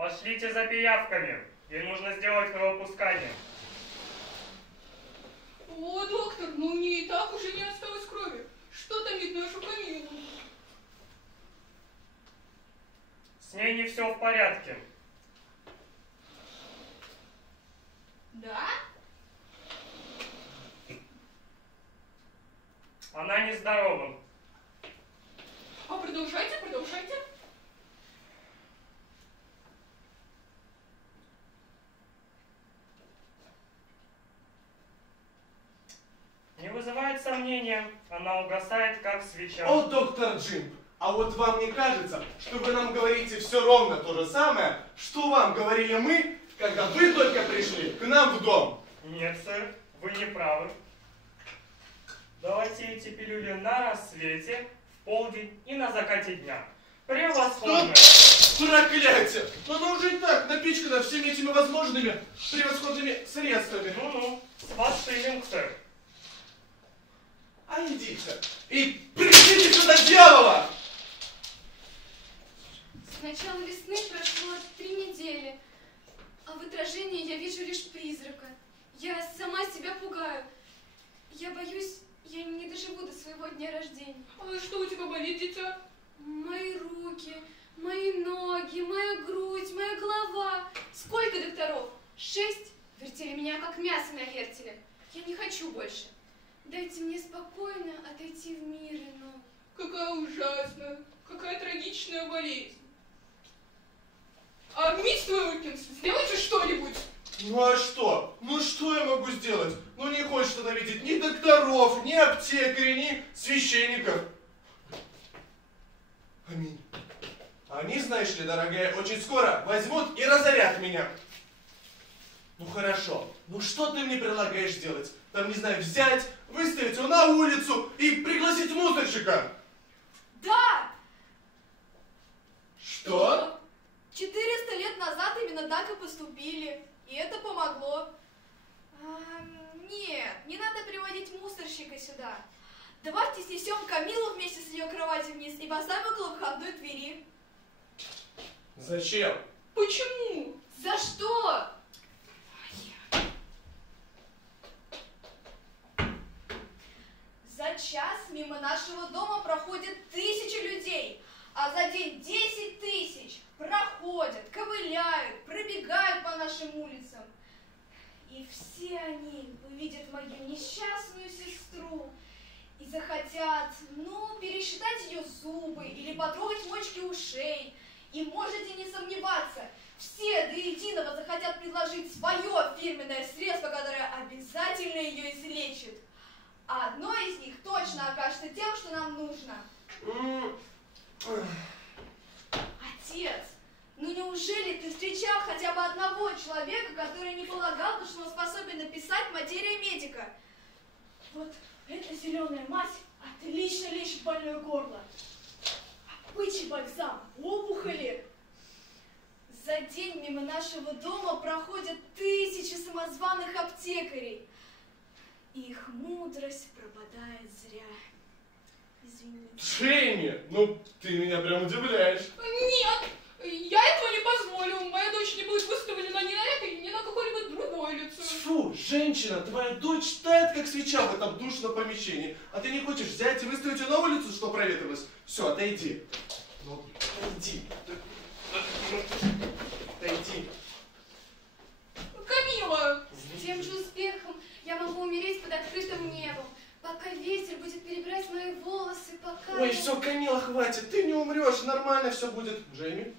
Пошлите за пиявками. Ей нужно сделать кровопускание. О, доктор, но мне и так уже не осталось крови. Что томит нашу Камилу? С ней не все в порядке. Да? Она нездорова. А продолжайте, продолжайте. Не вызывает сомнений мнением, она угасает, как свеча. О, доктор Джимп, а вот вам не кажется, что вы нам говорите все ровно то же самое, что вам говорили мы, когда вы только пришли к нам в дом? Нет, сэр, вы не правы. Давайте эти пилюли на рассвете, в полдень и на закате дня. Превосходно! Проклятие! Но она уже и так напичкана всеми этими возможными превосходными средствами. Ну-ну, с вас шиллинг, сэр. А идите и пришлите сюда дьявола! С начала весны прошло 3 недели, а в отражении я вижу лишь призрака. Я сама себя пугаю. Я боюсь, я не доживу до своего дня рождения. А что у тебя болит, дитя? Мои руки, мои ноги, моя грудь, моя голова. Сколько докторов? 6 вертели меня, как мясо на вертеле. Я не хочу больше. Дайте мне спокойно отойти в мир иной. Какая ужасная, какая трагичная болезнь. А мисс Уилкинс, сделайте что-нибудь. Ну а что? Ну что я могу сделать? Ну не хочет она видеть ни докторов, ни аптекарей, ни священников. Аминь. Они, знаешь ли, дорогая, очень скоро возьмут и разорят меня. Ну хорошо, ну что ты мне предлагаешь делать? Там, не знаю, взять, выставить его на улицу и пригласить мусорщика. Да! Что? 400 лет назад именно так и поступили. И это помогло. Нет, не надо приводить мусорщика сюда. Давайте снесем Камилу вместе с ее кроватью вниз и поставим около входной двери. Зачем? Почему? За что? За час мимо нашего дома проходит 1000 людей, а за день 10 000 проходят, ковыляют, пробегают по нашим улицам. И все они увидят мою несчастную сестру и захотят, пересчитать ее зубы или потрогать мочки ушей. И можете не сомневаться, все до единого захотят предложить свое фирменное средство, которое обязательно ее излечит. А одно из них точно окажется тем, что нам нужно. Отец, неужели ты встречал хотя бы одного человека, который не полагал, что он способен написать материя медика? Вот эта зеленая мазь отлично лечит больное горло. А бычий бальзам, опухоли. За день мимо нашего дома проходят 1000 самозваных аптекарей. И их мудрость пропадает зря. Извините. Джейми, ты меня прям удивляешь. Нет, я этого не позволю. Моя дочь не будет выставлена ни на это, ни на какое-либо другое лицо. Фу, женщина, твоя дочь тает, как свеча в этом душном помещении. А ты не хочешь взять и выставить ее на улицу, что проветрилось? Все, отойди. Отойди. Отойди. Камила! С тем же успехом я могу умереть под открытым небом, пока ветер будет перебирать мои волосы, пока... Ой, все, Камила, хватит, ты не умрешь, нормально все будет. Джейми?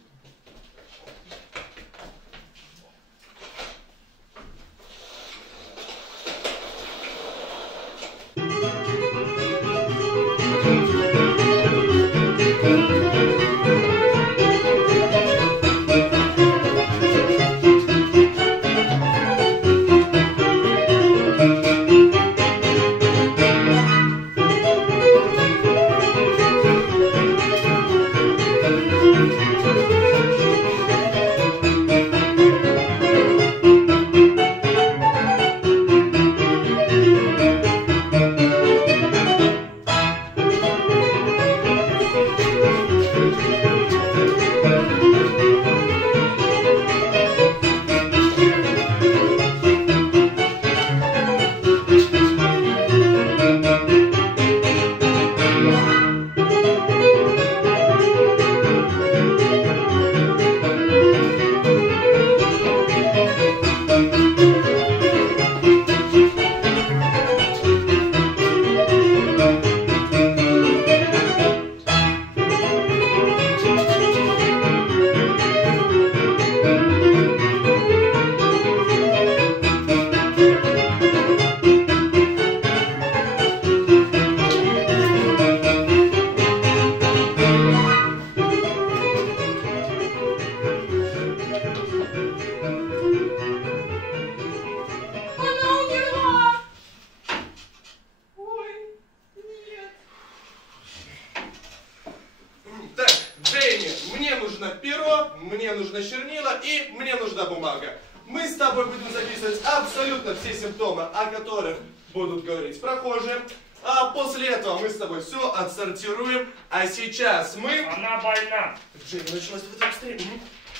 нужно перо, мне нужно чернила и мне нужна бумага. Мы с тобой будем записывать абсолютно все симптомы, о которых будут говорить прохожие. А после этого мы с тобой все отсортируем. А сейчас мы... Она больна. Джейми, началась в этом быстрее.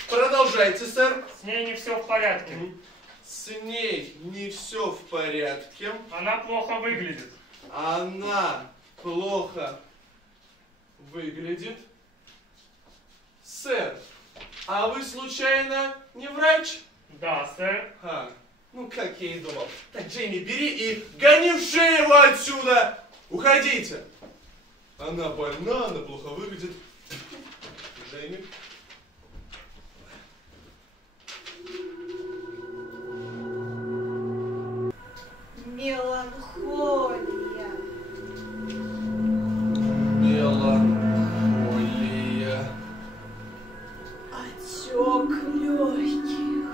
Продолжайте, сэр. С ней не все в порядке. С ней не все в порядке. Она плохо выглядит. Она плохо выглядит. Сэр, а вы случайно не врач? Да, сэр. Ну, как я и думал. Так, Джейми, бери и гони в шею его отсюда! Уходите! Она больна, она плохо выглядит. Джейми. Меланхолия. Меланхолия. Отек легких.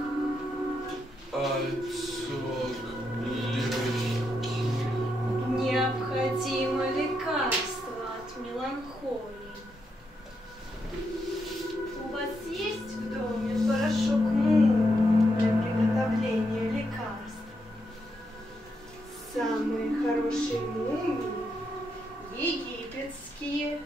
Отек легких. Необходимо лекарство от меланхолии. У вас есть в доме порошок мумии для приготовления лекарств? Самые хорошие мумии египетские.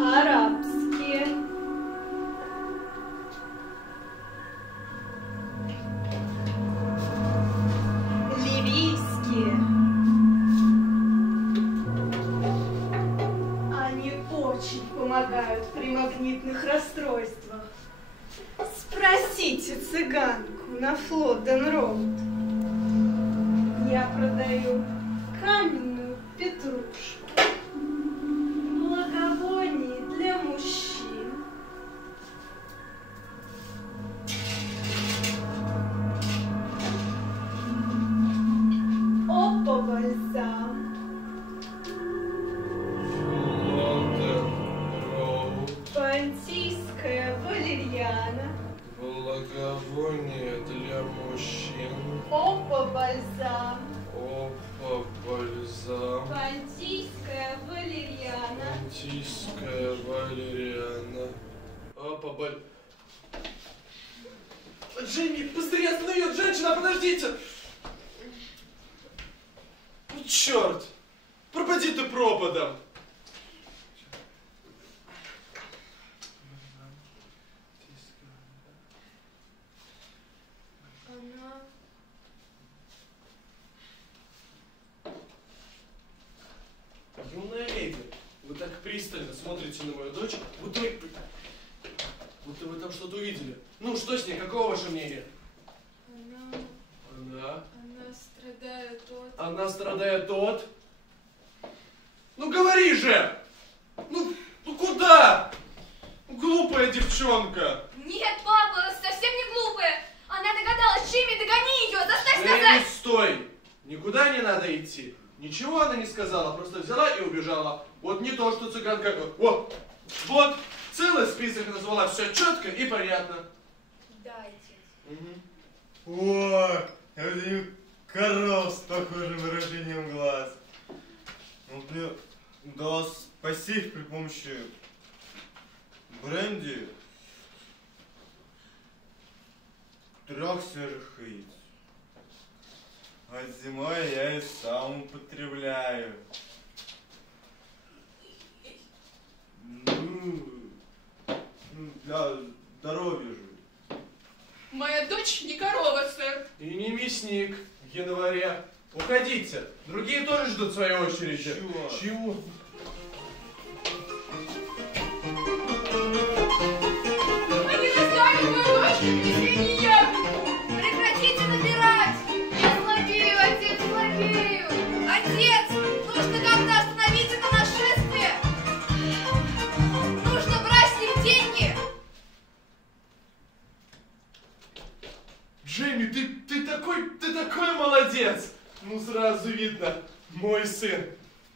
Арабские. Ливийские. Они очень помогают при магнитных расстройствах. Спросите цыганку на Флодден-Роуд. Я продаю каменную петрушку. Благовоние для мужчин. Опа-бальзам. Понтийская валерьяна. Благовоние для мужчин. Опа-бальзам. Опа-бальзам. Понтийская валерьяна. Понтийская валерьяна. Опа-баль... Джейми, быстрее останови ее, женщина, подождите! Ну, черт! Пропади ты пропадом! Она... Юная леди, вы так пристально смотрите на мою дочь, будто вы там что-то увидели. Ну, что с ней, каково ваше мнение? Она страдает от... Она страдает от... Ну, говори же! Ну куда? Глупая девчонка! Нет, папа, она совсем не глупая. Она догадалась. Джимми, догони ее, заставь Джейми, сказать. стой! Никуда не надо идти. Ничего она не сказала, просто взяла и убежала. Вот не то, что цыганка... Вот, целый список назвала, все четко и понятно. Да, отец. О, это коров с похожим выражением глаз. Вот мне удалось спасти их при помощи бренди 3 свежих яиц. А зимой я их сам употребляю. Для здоровья же. Моя дочь не корова, сэр. И не мясник в январе. Уходите. Другие тоже ждут своей очереди. Чего? Они назвали мою дочь свиньяку. Прекратите набирать. Я злобею, отец, злобею. Отец, нужно как-то остановить это нашествие. Нужно брать с них деньги. Джейми, ты такой молодец! Ну, сразу видно, мой сын.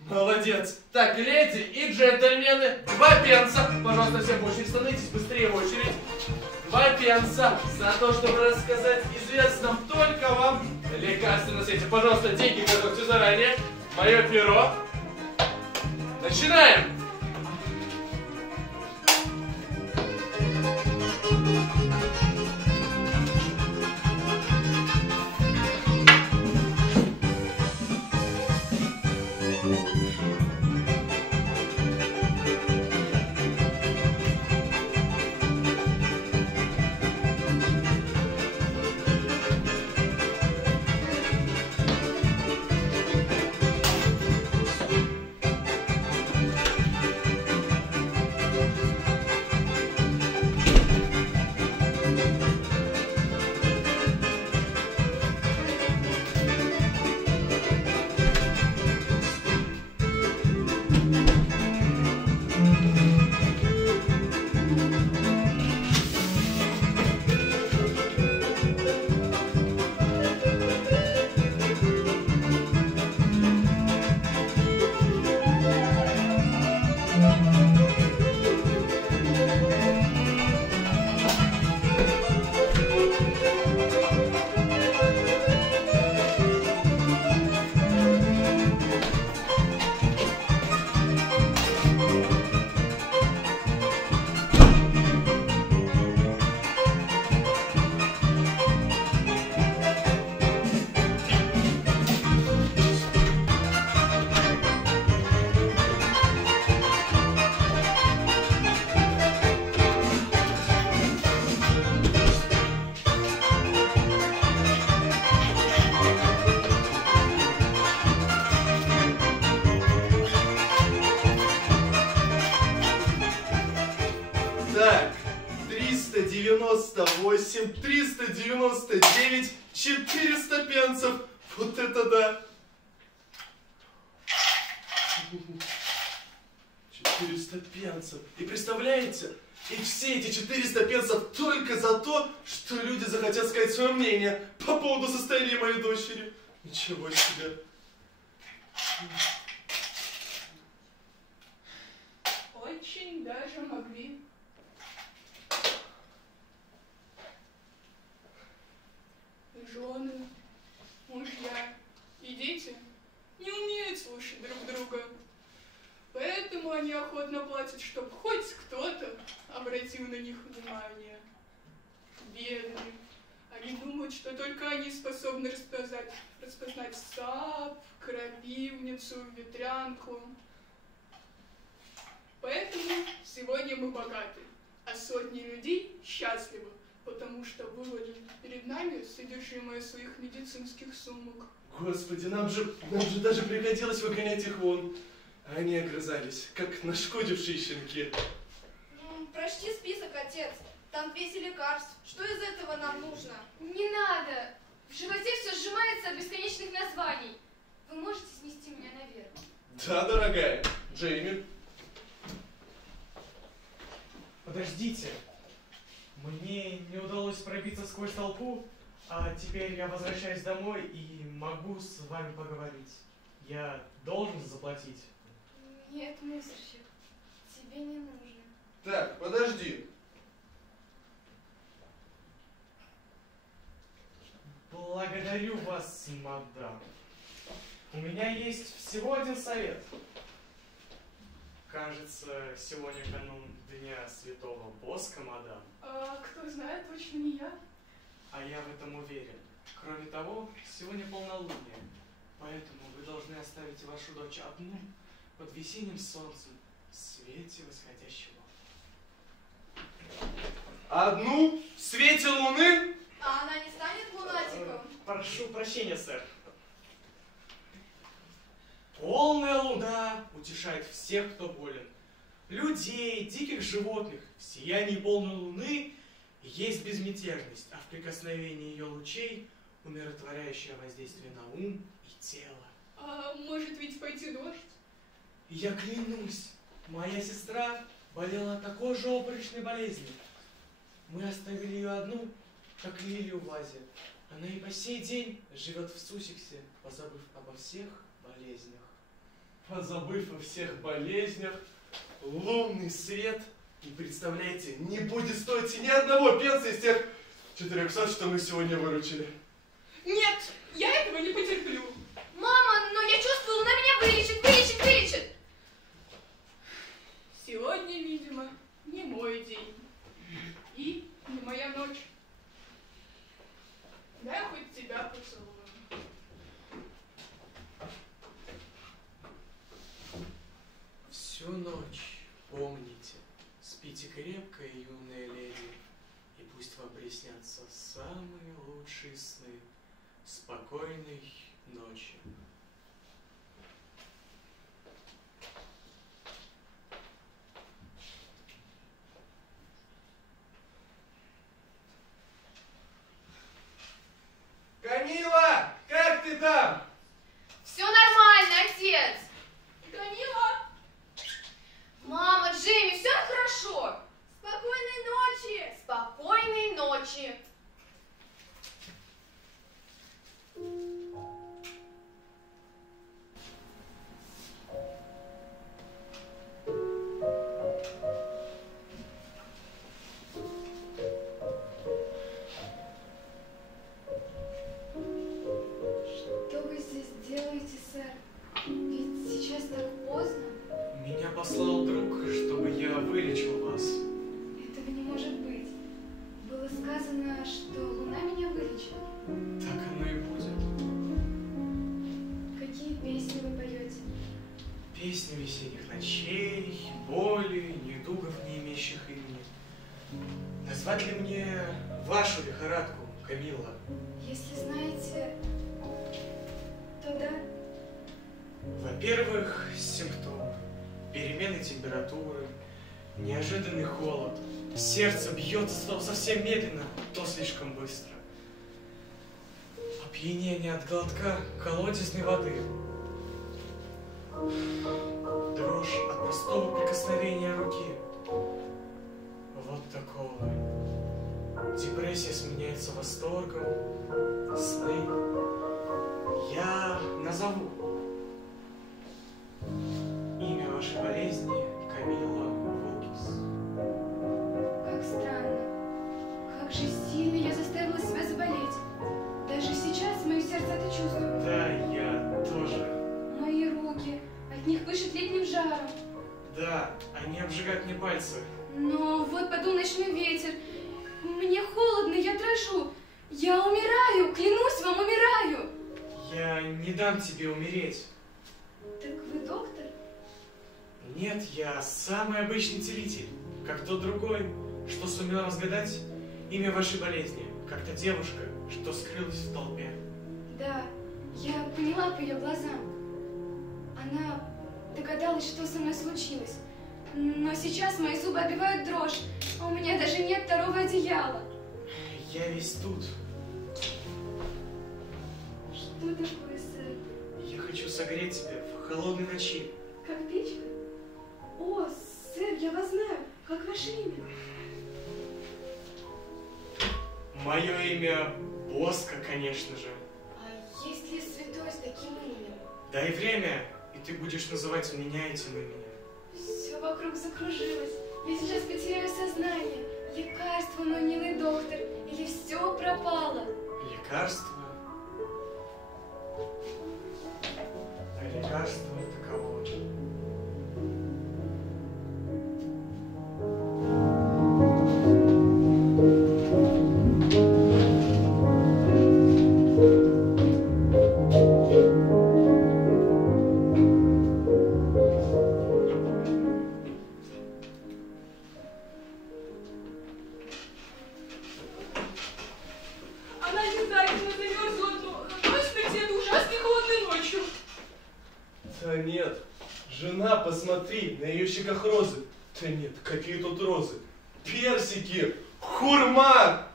Молодец. Так, леди и джентльмены, 2 пенса. Пожалуйста, все в очередь становитесь, быстрее в очередь. 2 пенса за то, чтобы рассказать известным только вам лекарства на свете. Пожалуйста, деньги готовьте заранее. Мое перо. Начинаем! Так, 398, 399, 400 пенсов. Вот это да! 400 пенсов. И представляете, и все эти 400 пенсов только за то, что люди захотят сказать свое мнение по поводу состояния моей дочери. Ничего себе. Очень даже могли. Жены, мужья и дети не умеют слушать друг друга. Поэтому они охотно платят, чтобы хоть кто-то обратил на них внимание. Бедные. Они думают, что только они способны распознать сап, крапивницу, ветрянку. Поэтому сегодня мы богаты, а сотни людей счастливы, потому что вывалили перед нами содержимое своих медицинских сумок. Господи, нам же даже приходилось выгонять их вон. А они огрызались, как нашкодившие щенки. Прочти список, отец. Там 200 лекарств. Что из этого нам нужно? Не надо. В животе все сжимается от бесконечных названий. Вы можете снести меня наверх? Да, дорогая. Джейми. Подождите. Мне не удалось пробиться сквозь толпу, а теперь я возвращаюсь домой и могу с вами поговорить. Я должен заплатить. Нет, мусорщик, тебе не нужно. Так, подожди. Благодарю вас, мадам. У меня есть всего один совет. Кажется, сегодня канун Дня Святого Боска, мадам. Кто знает, точно не я. А я в этом уверен. Кроме того, сегодня полнолуние, поэтому вы должны оставить вашу дочь одну под весенним солнцем в свете восходящего. Одну в свете луны? А она не станет лунатиком? Прошу прощения, сэр. Полная луна утешает всех, кто болен. Людей, диких животных. В сиянии полной луны есть безмятежность, а в прикосновении ее лучей умиротворяющее воздействие на ум и тело. А может ведь пойти дождь? Я клянусь, моя сестра болела от такой же обморочной болезни. Мы оставили ее одну, как лилию в вазе. Она и по сей день живет в Суссексе, позабыв обо всех болезнях. Позабыв о всех болезнях, лунный свет, не представляете, не будет стоить ни одного пенса из тех 400, что мы сегодня выручили. Нет, я этого не потерплю. Мама, но я чувствую, Луна меня вылечит. Сегодня, видимо, не мой день. И не моя ночь. Дай хоть тебя поцелую. Всю ночь помните, спите крепко, юная леди, и пусть вам приснятся самые лучшие сны. Спокойной ночи. Камила, как ты там? Все нормально, отец. Камила! Мама, Джейми, все хорошо. Спокойной ночи! Спокойной ночи. Что вы здесь делаете, сэр? Ведь сейчас так поздно. Меня послал друг, чтобы я вылечил вас. Этого не может быть. Было сказано, что Луна меня вылечит. Так оно и будет. Какие песни вы поете? Песни весенних ночей, боли, недугов, не имеющих имени. Назвать ли мне вашу лихорадку, Камилла? Если знаете, то да. Во-первых, симптомы. Перемены температуры, неожиданный холод. Сердце бьется то совсем медленно, то слишком быстро. Опьянение от глотка колодезной воды. Дрожь от простого прикосновения руки. Вот такого. Депрессия сменяется восторгом. Сны. Я назову. Имя вашей болезни Камилла Волкис. Как странно. Как же сильно я заставила себя заболеть. Даже сейчас мое сердце это чувствует. Да, я тоже. Мои руки, от них пышет летним жаром. Да, они обжигают мне пальцы. Но вот подул ночной ветер. Мне холодно, я дрожу. Я умираю, клянусь вам, умираю. Я не дам тебе умереть. Так вы доктор? Нет, я самый обычный целитель, как тот другой, что сумел разгадать имя вашей болезни, как та девушка, что скрылась в толпе. Да, я поняла по ее глазам. Она догадалась, что со мной случилось. Но сейчас мои зубы отбивают дрожь, а у меня даже нет второго одеяла. Я весь тут. Что такое, сэр? Я хочу согреть тебя в холодной ночи. Как печка? О, сэр, я вас знаю. Как ваше имя? Мое имя Боска, конечно же. А есть ли святой с таким именем? Дай время, и ты будешь называть меня этим именем. Все вокруг закружилось. Я сейчас потеряю сознание. Лекарство, мой милый доктор, или все пропало? Лекарство? А лекарство таково. Она обязательно замерзла, но господи, это ужасно холодной ночью. Да нет. Жена, посмотри, на ее щеках розы. Да нет, какие тут розы. Персики, хурма.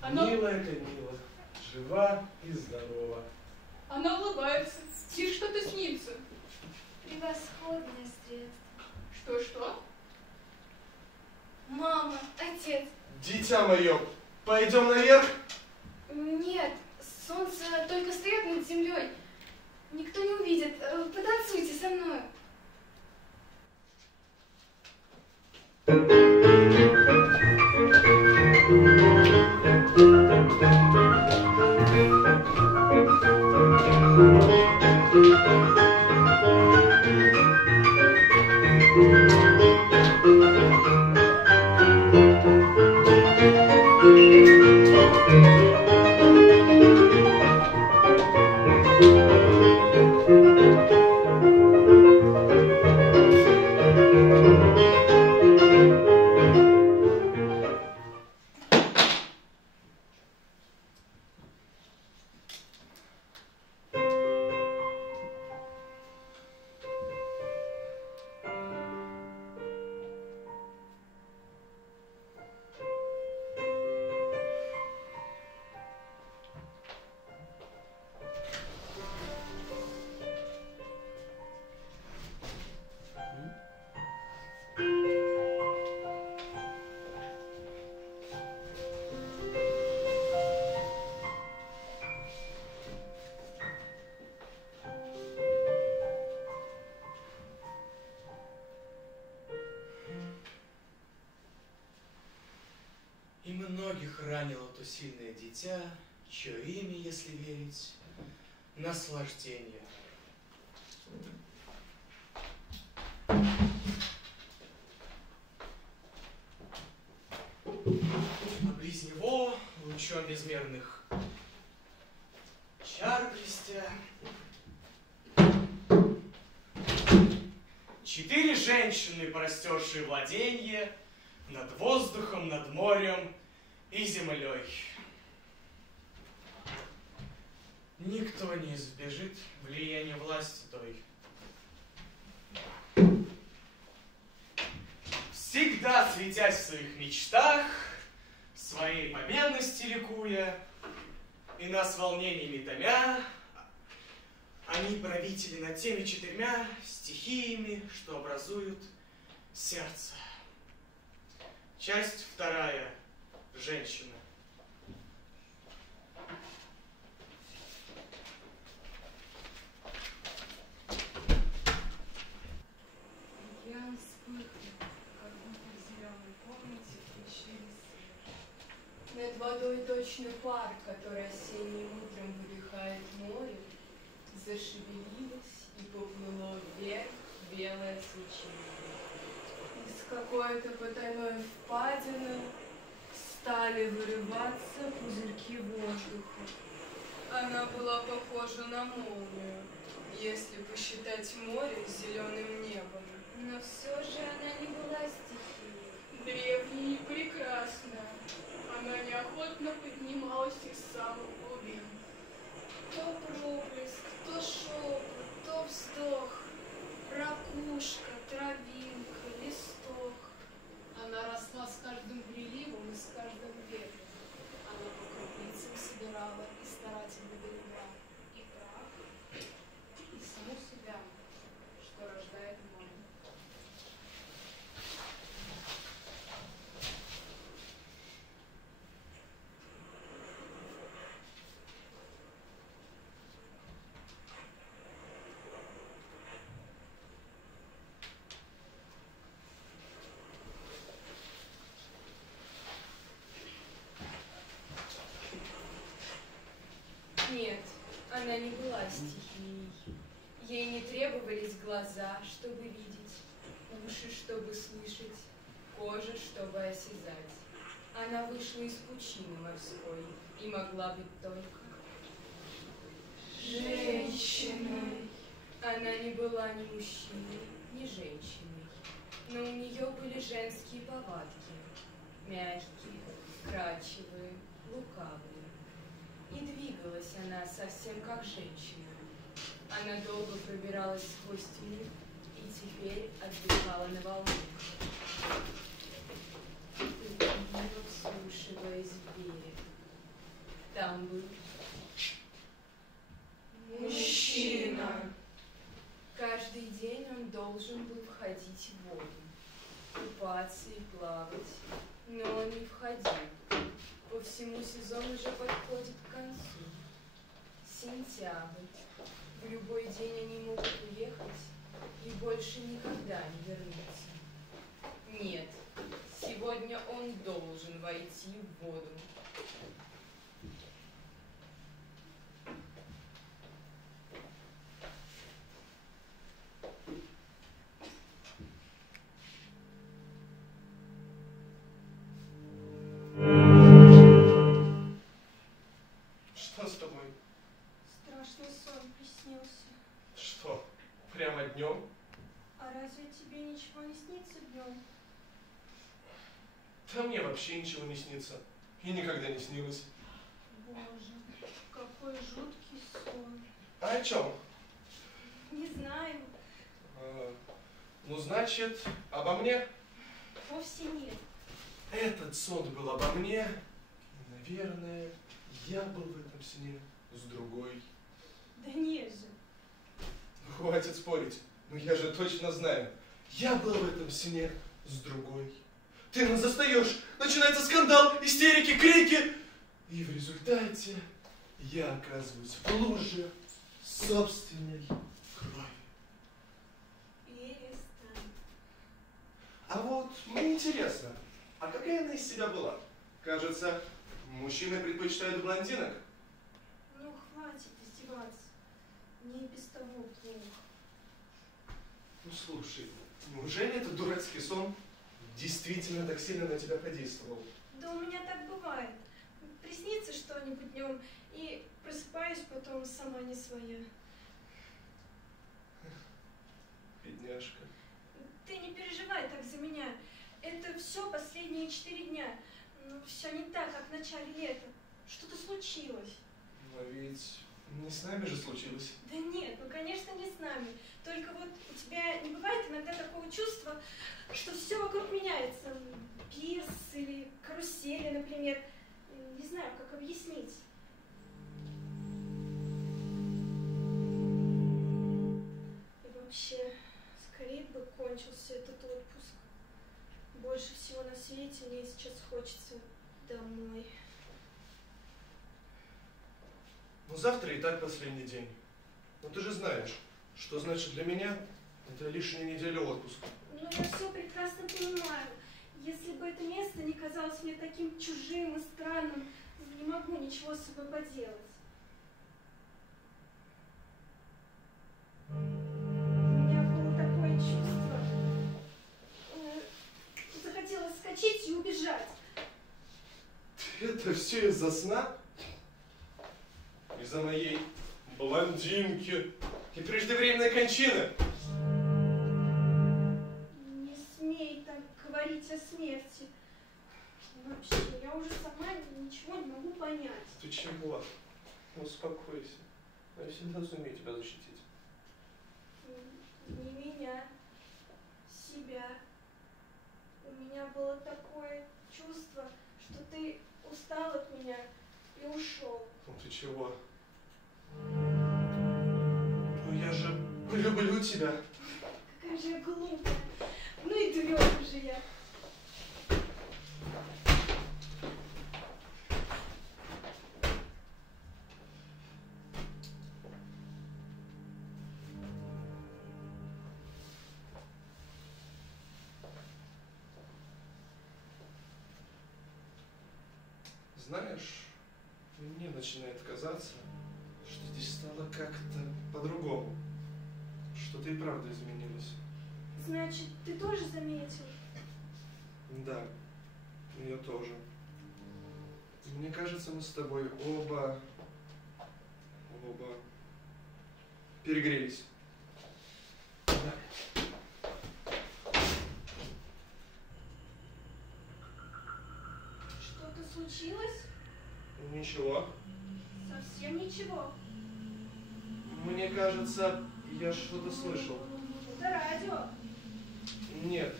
Она- Милая Камила, жива и здорова. Она улыбается. Ей что-то снится. Превосходное средство. Что-что? Мама, отец. Дитя мое, пойдем наверх? Нет, солнце только встает над землей. Никто не увидит. Потанцуйте со мной. ранило то сильное дитя, чье имя, если верить, наслаждение. А близ него, лучом безмерных чар блестя, 4 женщины, простершие владенье над воздухом, над морем и землей. Никто не избежит влияния власти той. Всегда светясь в своих мечтах, своей победности ликуя, и нас волнениями томя, они правители над теми 4 стихиями, что образуют сердце. Часть 2. Женщина. Я вспыхну, как будто в зеленой комнате включили свет. Над водой точно пар, который осенним утром выдыхает море, зашевелилось и поплыло вверх белое свечение. Из какой-то потайной впадины стали вырываться пузырьки воздуха. Она была похожа на молнию, если посчитать море зеленым небом. Но все же она не была стихией. Древняя и прекрасная. Она неохотно поднималась из самых глубин. То проблеск, то шепот, то вздох, ракушка, травинка, листок. Она росла с каждым приливом и с каждым ветром. Она по крупицам собирала и старательно берегла и прах, и саму себя, что рождает море. Нет, она не была стихией. Ей не требовались глаза, чтобы видеть, уши, чтобы слышать, кожа, чтобы осязать. Она вышла из пучины морской и могла быть только женщиной. Она не была ни мужчиной, ни женщиной, но у нее были женские повадки, мягкие, вкрадчивые, лукавые. И двигалась она совсем как женщина. Она долго пробиралась сквозь тьму и теперь отдыхала на волнах. Пытливо вслушиваясь в берег. Там был мужчина. Каждый день он должен был входить в воду, купаться и плавать, но он не входил. По всему сезону уже подходит к концу. Сентябрь. В любой день они могут уехать и больше никогда не вернуться. Нет, сегодня он должен войти в воду. Что с тобой? Страшный сон приснился. Что, прямо днем? А разве тебе ничего не снится днем? Да мне вообще ничего не снится. И никогда не снилось. Боже, какой жуткий сон. А о чем? Не знаю, Ну, значит, обо мне? вовсе нет. Этот сон был обо мне. И, наверное, я был в этом сне с другой. Да нет же. Хватит спорить. Ну я же точно знаю. Я был в этом сне с другой. Ты нас застаешь. Начинается скандал, истерики, крики. И в результате я оказываюсь в луже собственной крови. Перестань. А вот мне интересно, а какая она из себя была? Кажется, Мужчины предпочитают блондинок? Ну, хватит издеваться. Мне и без того плохо. Ну, слушай, неужели этот дурацкий сон действительно так сильно на тебя подействовал? Да у меня так бывает. Приснится что-нибудь днем, и просыпаюсь потом сама не своя. Бедняжка. Ты не переживай так за меня. Это все последние 4 дня. Ну, все не так, как в начале лета. Что-то случилось. Но ведь не с нами же случилось. Да нет, ну конечно не с нами. Только вот у тебя не бывает иногда такого чувства, что все вокруг меняется. Пирс или карусели, например. Не знаю, как объяснить. И вообще, скорее бы кончился этот отпуск. Больше всего на свете мне сейчас хочется домой. Ну, завтра и так последний день. Но ты же знаешь, что значит для меня это лишняя неделя отпуска. Ну, я все прекрасно понимаю. Если бы это место не казалось мне таким чужим и странным, не могу ничего с собой поделать. У меня было такое чувство. Захотелось вскочить и убежать. Это все из-за сна? Из-за моей блондинки и преждевременной кончины? Не смей так говорить о смерти. Вообще, я уже сама ничего не могу понять. Ты чего? Успокойся. Я всегда сумею тебя защитить. Не меня, себя. У меня было такое чувство, что ты устал от меня и ушел. Ну ты чего? Ну я же люблю тебя. Какая же я глупая. Ну и дуреха же я. Знаешь, мне начинает казаться, что здесь стало как-то по-другому. Что-то и правда изменилось. Значит, ты тоже заметил? Да, я тоже. Мне кажется, мы с тобой оба перегрелись. Что-то случилось? Ничего. Совсем ничего. Мне кажется, я что-то слышал. Это радио. Нет,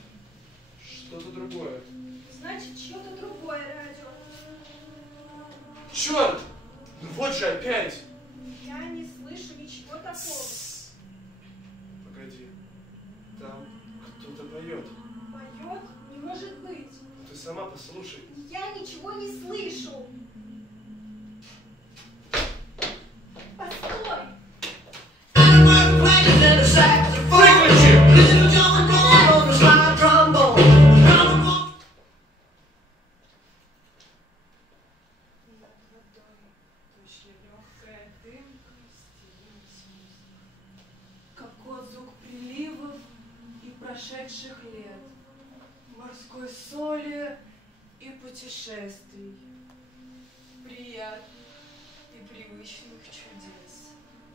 что-то другое. Значит, что-то другое радио. Черт! Ну вот же опять! Я не слышу ничего такого. Погоди, там кто-то поет. Поет? Не может быть. Ты сама послушай. Я ничего не слышу. Постой! Выключи! Как звук приливов и прошедших лет, морской соли и путешествий, приятных и привычных чудес.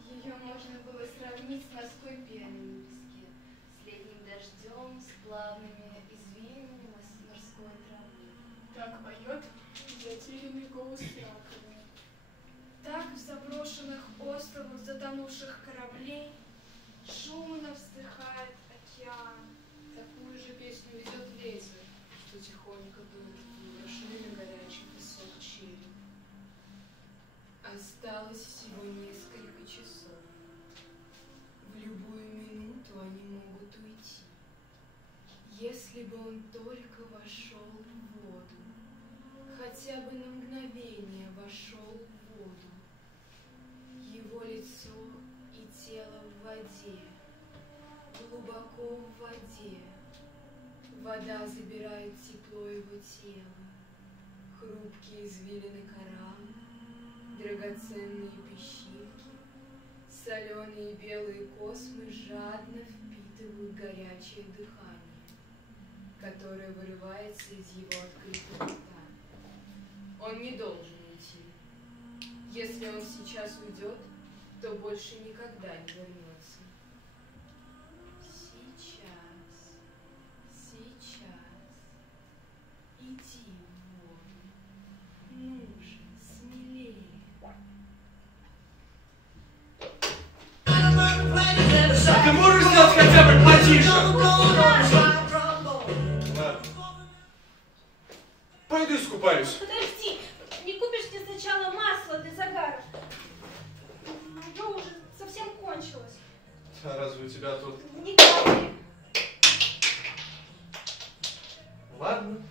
Ее можно было сравнить с морской пеной на песке, с летним дождем, с плавными извивами морской травы. Так поет затерянный голос раковины. Так в заброшенных островах затонувших кораблей шумно вздыхает океан. Такую же песню ведет ветер, что тихонько дует в выброшенный на горячий песок череп. Осталось всего несколько часов. В любую минуту они могут уйти. Если бы он только вошел в воду, хотя бы на мгновение вошел в воду, его лицо и тело в воде, глубоко в воде. Вода забирает тепло его тела, хрупкие извилины кораллов, драгоценные песчинки, соленые белые космы жадно впитывают горячее дыхание, которое вырывается из его открытого рта. Он не должен уйти. Если он сейчас уйдет, то больше никогда не вернется. Сейчас. Иди вон. Ну же, смелее. Ты можешь сделать хотя бы потише? Ладно. Пойду искупаюсь. Подожди, не купишь мне сначала масло для загара? Оно уже совсем кончилось. А разве у тебя тут... Не капли. Ладно.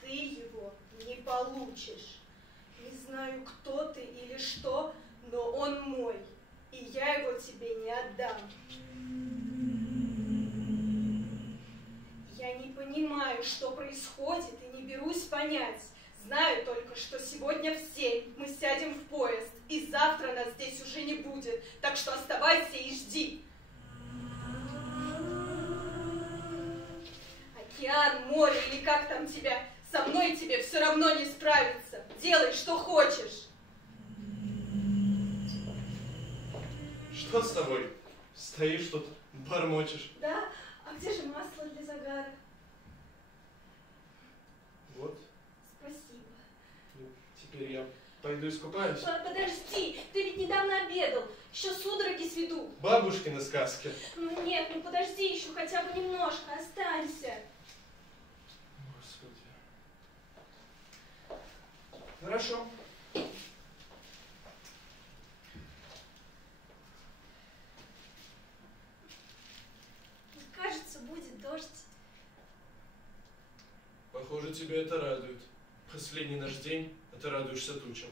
Ты его не получишь. Не знаю, кто ты или что, но он мой. И я его тебе не отдам. Я не понимаю, что происходит, и не берусь понять. Знаю только, что сегодня в 7 мы сядем в поезд, и завтра нас здесь уже не будет. Так что оставайся и жди. Океан, море или как там тебя, со мной тебе все равно не справиться. Делай, что хочешь. Что с тобой? Стоишь тут, бормочешь. Да? А где же масло для загара? Вот. Спасибо. Ну, теперь я пойду искупаюсь. Подожди, ты ведь недавно обедал. Еще судороги сведу. Бабушкины сказки. Ну нет, ну подожди еще хотя бы немножко, останься. Господи. Хорошо. Кажется, будет дождь. Похоже, тебе это радует. Последний наш день, а ты радуешься тучам.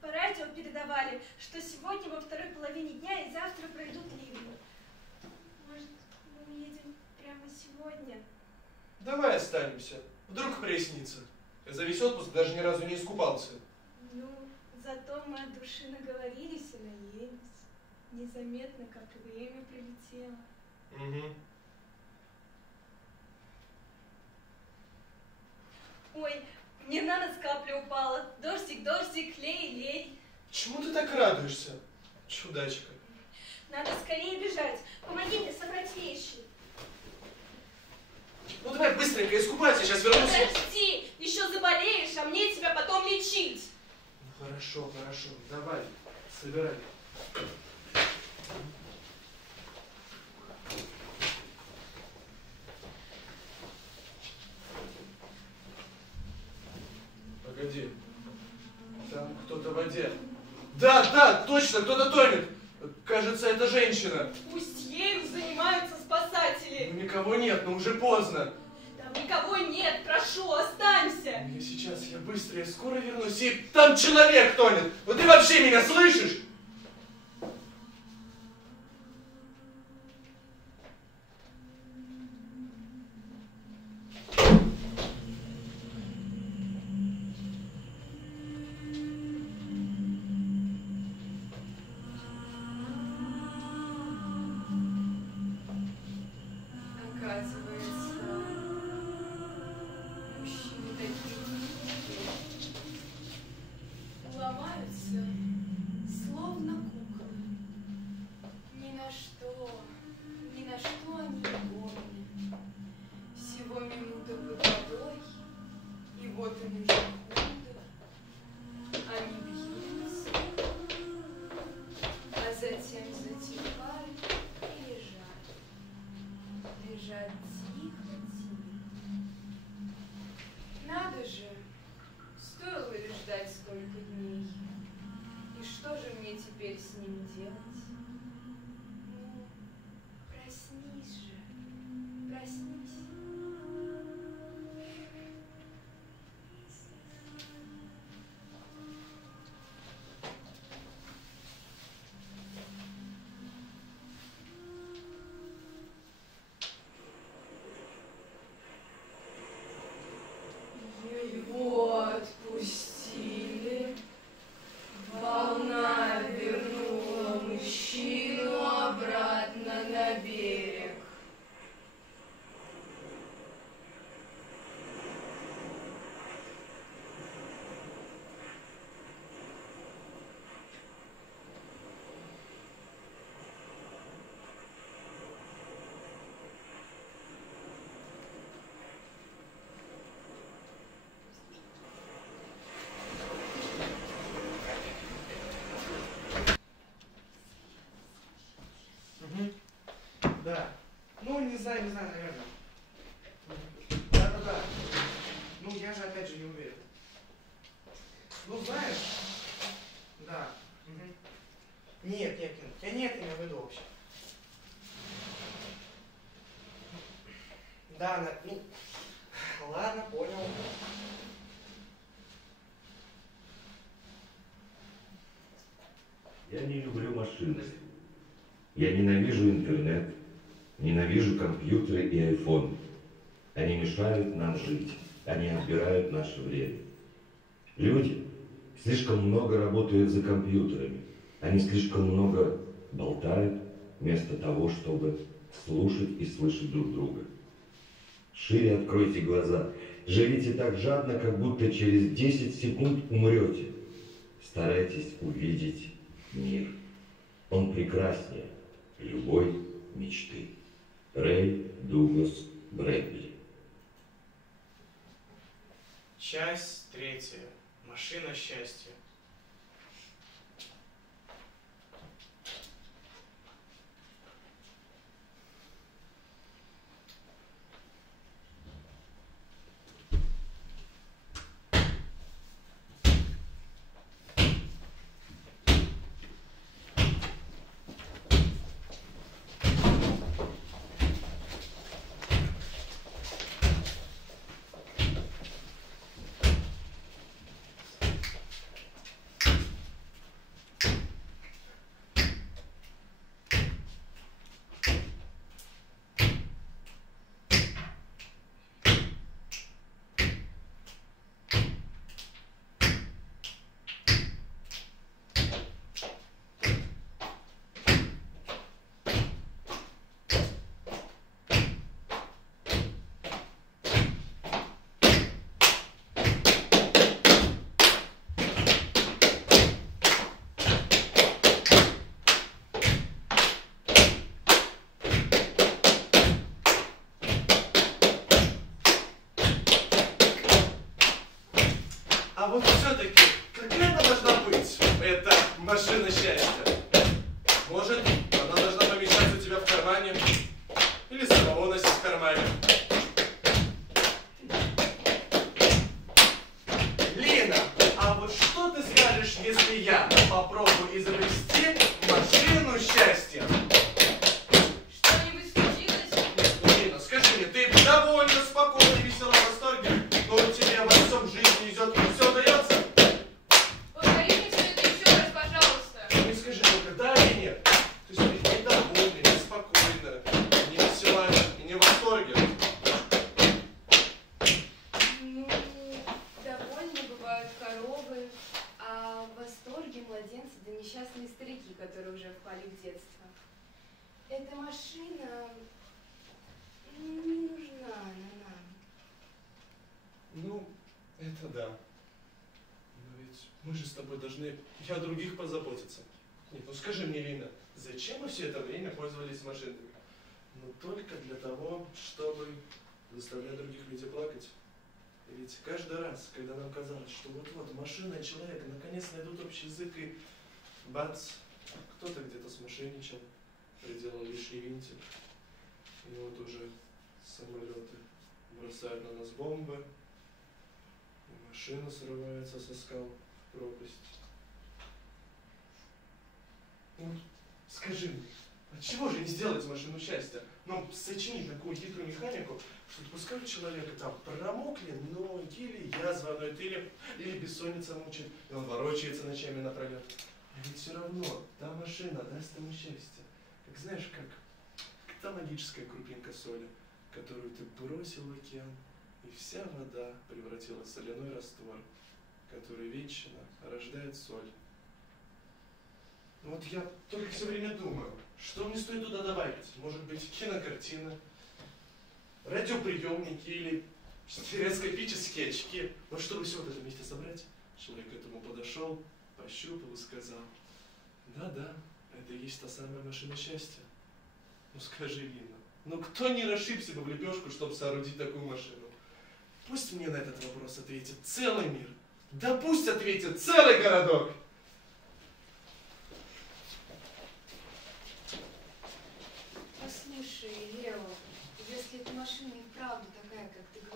По радио передавали, что сегодня во второй половине дня и завтра пройдут ливни. Может, мы уедем прямо сегодня? Давай останемся. Вдруг прояснится. Я за весь отпуск даже ни разу не искупался. Ну, зато мы от души наговорились и наелись. Незаметно, как время прилетело. Угу. Ой, мне на нос капля упала. Дождик, дождик, лей, лей. Чему ты так радуешься, чудачка? Надо скорее бежать. Помоги мне собрать вещи. Ну давай быстренько искупайся, сейчас вернусь. Подожди, еще заболеешь, а мне тебя потом лечить. Ну хорошо, хорошо, давай, собирай. Погоди, там кто-то в воде. Да, точно, кто-то тонет. Кажется, это женщина. Пусть ею занимаются спасатели. Ну, никого нет, но уже поздно. Там никого нет, прошу, останься. Я быстро, я скоро вернусь, и там человек тонет. Вот ты вообще меня слышишь? Ломаются, знаю, наверное. Да. Ну, я же опять же не уверен. Ну, знаешь, да. Угу. Нет, я не это имею в виду вообще. Да, ну, ладно, понял. Я не люблю машины. Я ненавижу интернет, ненавижу компьютеры и айфоны. Они мешают нам жить, они отбирают наше время. Люди слишком много работают за компьютерами, они слишком много болтают, вместо того, чтобы слушать и слышать друг друга. Шире откройте глаза, живите так жадно, как будто через 10 секунд умрете. Старайтесь увидеть мир. Он прекраснее любой мечты. Рэй Дуглас Брэдбери. Часть 3. Машина счастья. А вот все-таки, какая она должна быть, эта машина счастья? Может, она должна помещаться у тебя в кармане? Или самого носить в кармане? Лина, а вот что ты скажешь, если я попробую изобрести машину счастья? Что-нибудь случилось? Ну, Лина, скажи мне, ты довольно спокойна, весела, в восторге, но у тебя во всем жизни идет, все дается? Повторите все это еще раз, пожалуйста. Не скажи только да или нет. Ты смотри, недовольна, неспокойна, не весела и не в восторге. Ну, довольны бывают коровы, а в восторге младенцы да несчастные старики, которые уже впали в детство. Эта машина не нужна она нам. Ну, это да. Но ведь мы же с тобой должны и о других позаботиться. Нет, ну скажи мне, Лина, зачем мы все это время пользовались машинами? Ну только для того, чтобы заставлять других людей плакать. И ведь каждый раз, когда нам казалось, что вот-вот машина и человек наконец найдут общий язык, и бац, кто-то где-то смошенничал, приделал лишний винтик. И вот уже самолеты бросают на нас бомбы, и машина срывается со скал в пропасть. Вот скажи мне, а чего же не сделать машину счастья? Ну, сочинить такую хитрую механику, что пускай у человека там промокли ноги, или язва ноет, или бессонница мучает, и он ворочается ночами напролет. А ведь все равно та машина даст ему счастье. Как знаешь, как та магическая крупинка соли, которую ты бросил в океан, и вся вода превратилась в соляной раствор, который вечно рождает соль. Вот я только все время думаю, что мне стоит туда добавить? Может быть, кинокартина, радиоприемники или стереоскопические очки. Вот чтобы все вот это вместе собрать, человек к этому подошел, пощупал и сказал: да-да, это и есть та самая машина счастья. Ну скажи, Лина, ну кто не расшибся бы в лепешку, чтобы соорудить такую машину? Пусть мне на этот вопрос ответит целый мир. Да пусть ответит целый городок. Послушай, Лео,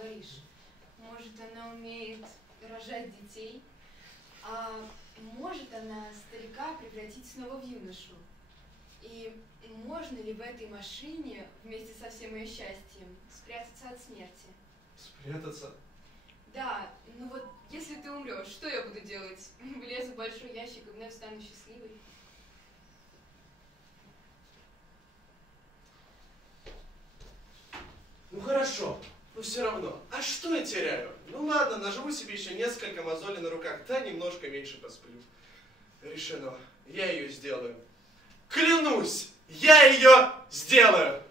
говоришь. Может, она умеет рожать детей, а может она старика превратить снова в юношу. И можно ли в этой машине вместе со всем ее счастьем спрятаться от смерти? Спрятаться? Да, ну вот если ты умрешь, что я буду делать? Влезу в большой ящик и вновь стану счастливой. Ну хорошо, но все равно. А что я теряю? Ну ладно, нажму себе еще несколько мозолей на руках, да немножко меньше посплю. Решено, я ее сделаю. Клянусь, я ее сделаю!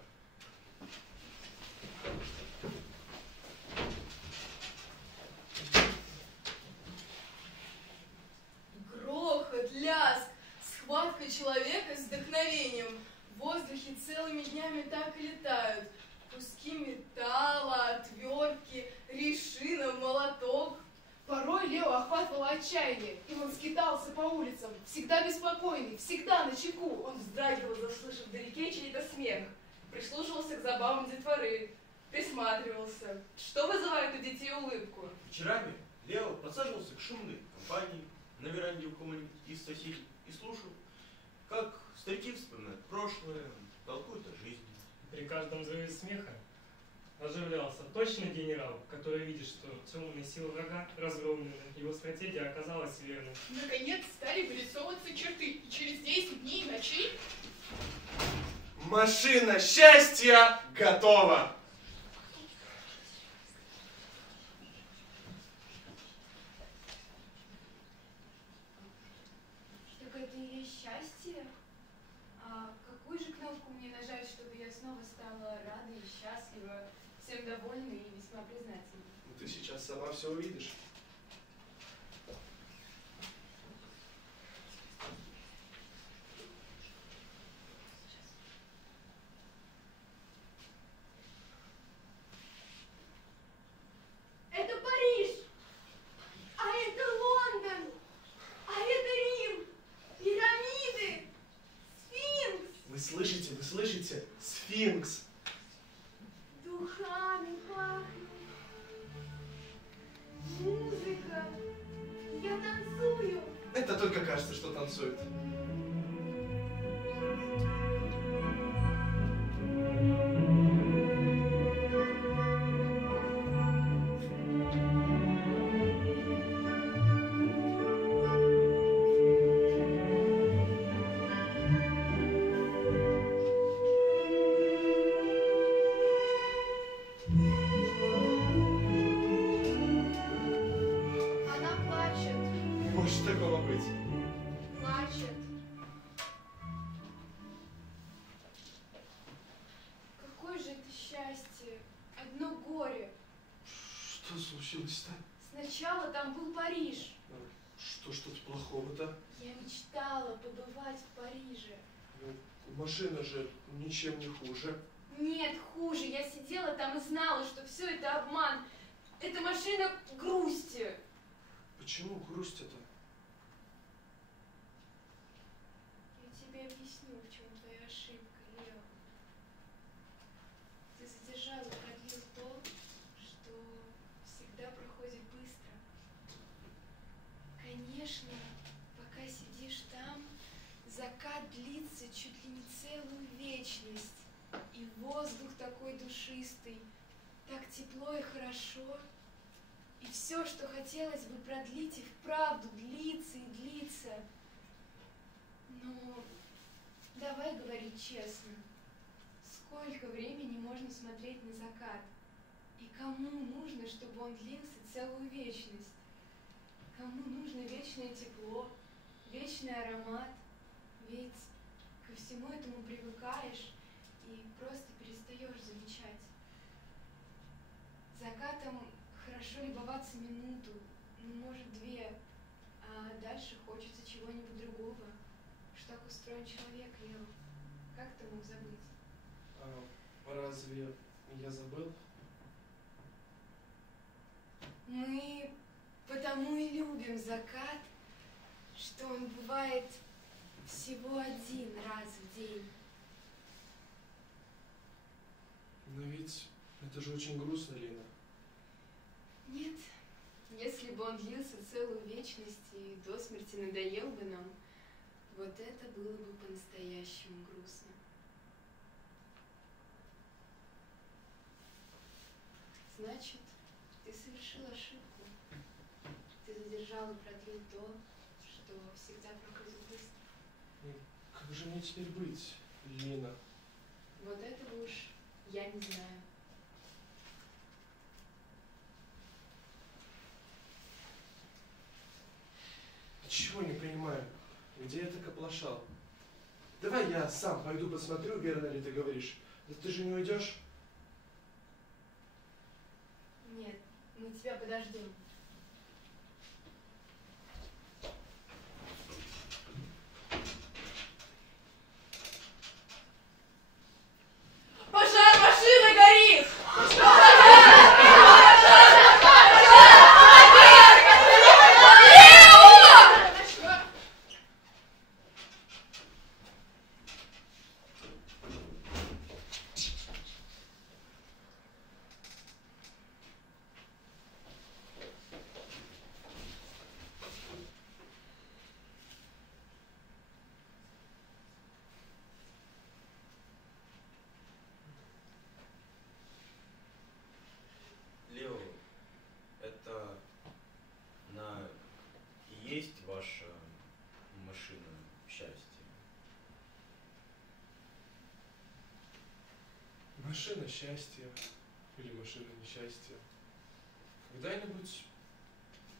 Грохот, лязг, схватка человека с вдохновением. В воздухе целыми днями так и летают. Куски металла, отвертки, решина, молоток. Порой Лео охватывало отчаяние, и он скитался по улицам, всегда беспокойный, всегда начеку. Он вздрагивал, заслышав вдалеке чей-то смех, прислушивался к забавам детворы, присматривался. Что вызывает у детей улыбку? Вечерами Лео подсаживался к шумной компании на веранде у кого-нибудь из соседей и слушал, как старики вспоминают прошлое, толкуют о жизни. При каждом взрыве смеха оживлялся точно генерал, который видит, что темные силы врага разгромлены, его стратегия оказалась верной. Наконец стали вырисовываться черты, и через 10 дней и ночей Машина счастья готова! Так это и есть счастье? А какую же кнопку мне нажать, чтобы я снова стала рада и счастлива, всем довольна и весьма признательна? Ну, ты сейчас сама все увидишь. Это Париж! А это Лондон! А это Рим! Пирамиды! Сфинкс! Вы слышите? Сфинкс! Духами пахнет. Музыка. Я танцую. Это только кажется, что танцует. Она плачет. Не может такого быть. Плачет. Какое же это счастье? Одно горе. Что случилось-то? Сначала там был Париж. Что ж тут плохого-то? Я мечтала побывать в Париже. Ну, машина же ничем не хуже. Нет, хуже. Я сидела там и знала, что все это обман. Это машина грусти. Почему грусть-то? Я тебе объясню, в чем твоя ошибка, Лео. Ты задержал и продлил то, что всегда проходит быстро. Конечно, пока сидишь там, закат длится чуть ли не целую вечность. И воздух такой душистый, так тепло и хорошо. И все, что хотелось бы продлить, и вправду длится и длится. Но давай говорить честно. Сколько времени можно смотреть на закат? И кому нужно, чтобы он длился целую вечность? Кому нужно вечное тепло, вечный аромат? Ведь ко всему этому привыкаешь и просто перестаешь замечать. Закатом хорошо любоваться минуту, ну, может, 2, а дальше хочется чего-нибудь другого. Уж так устроен человек, Лео. Как ты мог забыть? А разве я забыл? Мы потому и любим закат, что он бывает всего 1 раз в день. Но ведь это же очень грустно, Лина. бы он длился целую вечность и до смерти надоел бы нам, вот это было бы по-настоящему грустно. Значит, ты совершил ошибку. Ты задержал и продлил то, что всегда проходит быстро. Как же мне теперь быть, Лина? Вот этого уж я не знаю. Ничего не понимаю. Где я так оплошал? Давай я сам пойду посмотрю, верно ли ты говоришь. Да ты же не уйдешь? Нет, мы тебя подождем. Пожар, машина горит! Лео, это она и есть ваша машина счастья? Машина счастья или машина несчастья. Когда-нибудь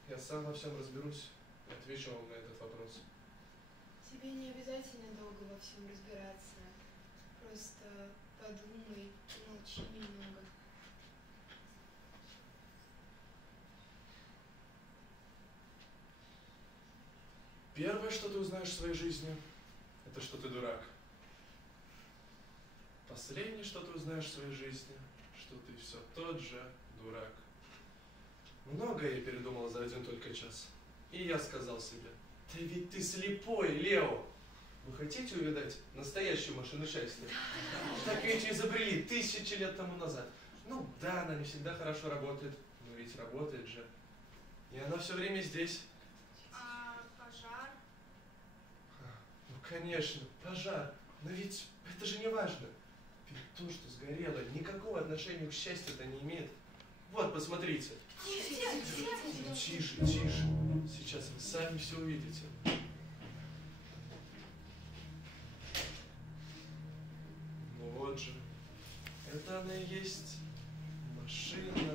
я сам во всем разберусь и отвечу вам на этот вопрос. Тебе не обязательно долго во всем разбираться. Просто подумай и молчи немного. Первое, что ты узнаешь в своей жизни, это что ты дурак. Последнее, что ты узнаешь в своей жизни, что ты все тот же дурак. Многое я передумал за один только час. И я сказал себе, да ведь ты слепой, Лео. Вы хотите увидать настоящую машину счастья? Так ведь ее изобрели 1000 лет тому назад. Ну да, она не всегда хорошо работает, но ведь работает же. И она все время здесь. А пожар? Ну конечно, пожар. Но ведь это же не важно. Ведь то, что сгорело, никакого отношения к счастью-то не имеет. Вот, посмотрите. Ну, тише, тише. Сейчас вы сами все увидите. Ну вот же. Это она и есть машина